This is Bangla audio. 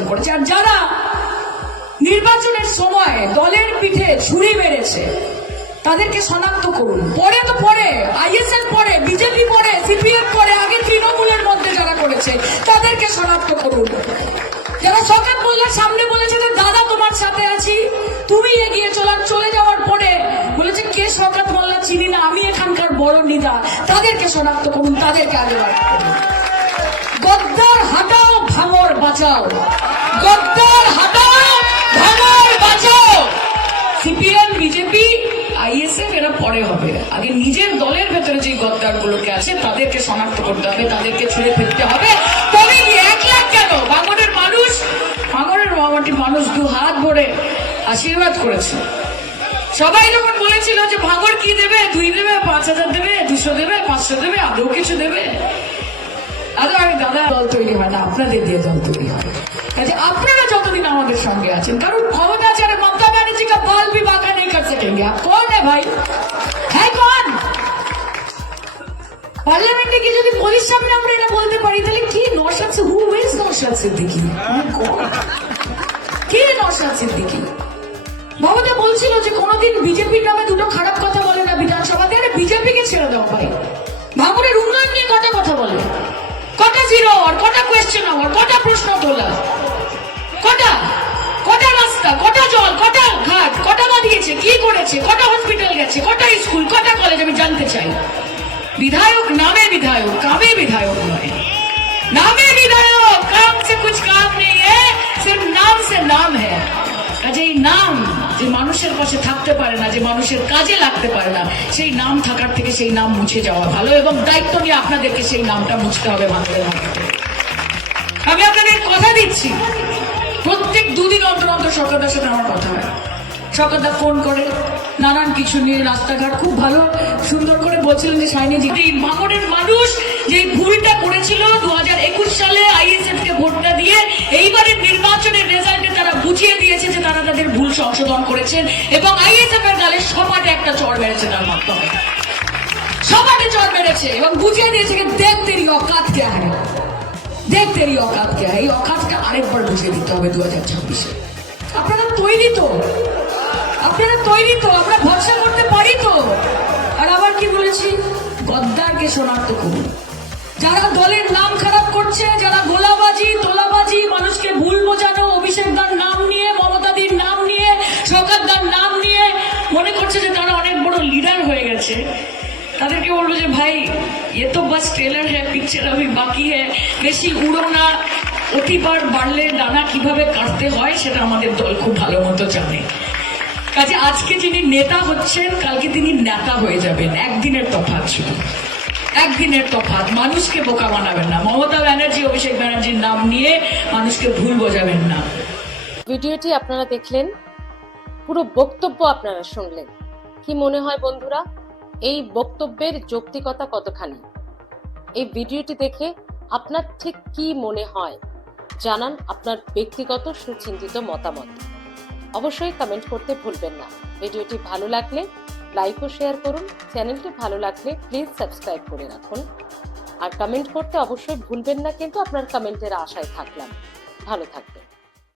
নির্বাচন করেছে। আর যারা নির্বাচনের সময় দলের পিঠে ছুরি মেরেছে তাদেরকে শনাক্ত করুন। পরে তো পরে আইএসএফ পরে, বিজেপি পরে, সিপিএম পরে, আগে তৃণমূলের মধ্যে যারা করেছে তাদেরকে শনাক্ত করুন। যারা শওকত মোল্লার সামনে বলেছে যে দাদা তোমার সাথে আছি, তুমি এগিয়ে চলে যাওয়ার পরে বলেছে কে শওকত মোল্লা চিনি না, আমি এখানকার বড় নেতা, তাদেরকে শনাক্ত করুন, তাদেরকে আগে বার করুন। গদ্দার হাটাও, ভাঙর বাঁচাও। গদ্দার হাটাও, ভাঙর বাঁচাও। সিপিএম, বিজেপি, আইএসএফ এরা পরে হবে। আগে নিজের দলের ভেতরে যে গদ্দার গুলোকে আছে তাদেরকে শনাক্ত করতে হবে, তাদেরকে ছুড়ে ফেলতে হবে। তবে কি 1 লাখ কেন, ভাঙরের মানুষ 2 হাত ভরে আশীর্বাদ করেছে। সবাই যখন বলেছিল যে ভাঙর কি দেবে, 2 দেবে, 5,000 দেবে, 200 দেবে, 500 দেবে, আদৌ কিছু দেবে? আদৌ আমি দাদা দল তৈরি হয় না, আপনাদের দিয়ে দল তৈরি হয়। কাজে আপনারা যতদিন আমাদের সঙ্গে আছেন, কারণ ক্ষমতা ছাড়া মমতা ব্যানার্জি का बाल भी बांका नहीं कर सकेंगे। आप कौन है भाई? है कौन? পার্লামেন্টে কি যদি পুলিশ সামনে আমরা এটা বলতে পারি তাহলে কি নওশাদ হু ইজ নওশাদ সিদ্দিকী? কি নওশাদ সিদ্দিকী? মমতা বলছিল যে কোনোদিন বিজেপির নামে দুটো খারাপ কথা বলে না বিধানসভাতে। আরে বিজেপিকে ছেড়ে দাও ভাই, ভাঙড়ের উন্নয়ন নিয়ে কটা কথা বলে, কটা জিরো আর কটা কোয়েশ্চেন আওয়ার, কটা প্রশ্ন তোলা, কটা রাস্তা, কটা জল, কটা ঘাট, কটা বাঁধিয়েছে, কি করেছে, কটা হসপিটাল গেছে, কটা স্কুল, কটা কলেজ, আমি জানতে চাই। विधायक नामे विधायक, कामे विधायक नয়। नामे विधायक, काम से कुछ काम नहीं है, सिर्फ नाम से नाम है। কাজে এই নাম যে মানুষের পাশে থাকতে পারে না, যে মানুষের কাজে লাগতে পারে না, সেই নাম থাকার থেকে সেই নাম মুছে যাওয়া ভালো। এবং দায়িত্ব নিয়ে আপনাদেরকে সেই নামটা মুছতে হবে ভাঙড়ের মাটিতে। আমি আপনাদের কথা দিচ্ছি, প্রত্যেক 2 দিন অন্তর অন্তর শওকতদার সাথে আমার কথা হয়। শওকতদা ফোন করে নানান কিছু নিয়ে, রাস্তাঘাট খুব ভালো সুন্দর করে বলছিলেন যে সাইনিজি ভাঙড়ের মানুষ যে ভুলটা করেছিল 2021 সালে আইএসএফ কে ভোটটা দিয়ে, এইবারের নির্বাচনের রেজাল্টে তারা বুঝিয়ে দিয়েছে যে তারা তাদের ভুল সংশোধন করেছেন এবং আইএসএফ এর গালে সমাজে একটা চড় মেরেছে তার মাধ্যমে, সমাজে চড় মেরেছে এবং বুঝিয়ে দিয়েছে যে দেখ তেরি औकात क्या है, দেখ তেরি औकात क्या है। এই औकातটা আরেকবার বুঝিয়ে দিতে হবে 2026-এ। আপনারা তৈরি তো? আপনারা তৈরি তো? আমরা ভরসা করতে পারি তো? আর আবার কি বলেছি, গদ্দারকে শনাক্ত করুন। যারা দলের নাম খারাপ করছে, যারা গোলাবাজি, তোলাবাজি, মানুষকে ভুল বোঝানো, অভিষেক দার নাম নিয়ে, মমতাদির নাম নিয়ে, শওকত দার নাম নিয়ে মনে করছে যে তারা অনেক বড় লিডার হয়ে গেছে, তাদেরকে বলবো যে ভাই ये तो बस ट्रेलर है, पिक्चर अभी बाकी है। বেশি উড়ো না, অতিবার বাড়লে ডানা কিভাবে কাটতে হয় সেটা আমাদের দল খুব ভালো মতো জানে। কাজে আজকে যিনি নেতা হচ্ছেন, কালকে তিনি নেতা হয়ে যাবেন। একদিনের তফাৎ, শুধু একদিনের তফাৎ। মানুষকে বোকা বানাবেন না। মমতা ব্যানার্জি, অভিষেক ব্যানার্জির নাম নিয়ে মানুষকে ভুল বোঝাবেন না। ভিডিওটি আপনারা দেখলেন, পুরো বক্তব্য আপনারা শুনলেন। কি মনে হয় বন্ধুরা, এই বক্তব্যের যৌক্তিকতা কতখানি? এই ভিডিওটি দেখে আপনার ঠিক কি মনে হয় জানান আপনার ব্যক্তিগত সুচিন্তিত মতামত। অবশ্যই কমেন্ট করতে ভুলবেন না। ভিডিওটি ভালো লাগলে লাইক ও শেয়ার করুন। চ্যানেলটি ভালো লাগলে প্লিজ সাবস্ক্রাইব করে রাখুন। আর কমেন্ট করতে অবশ্যই ভুলবেন না, কিন্তু আপনার কমেন্টের আশায় থাকলাম। ভালো থাকবেন।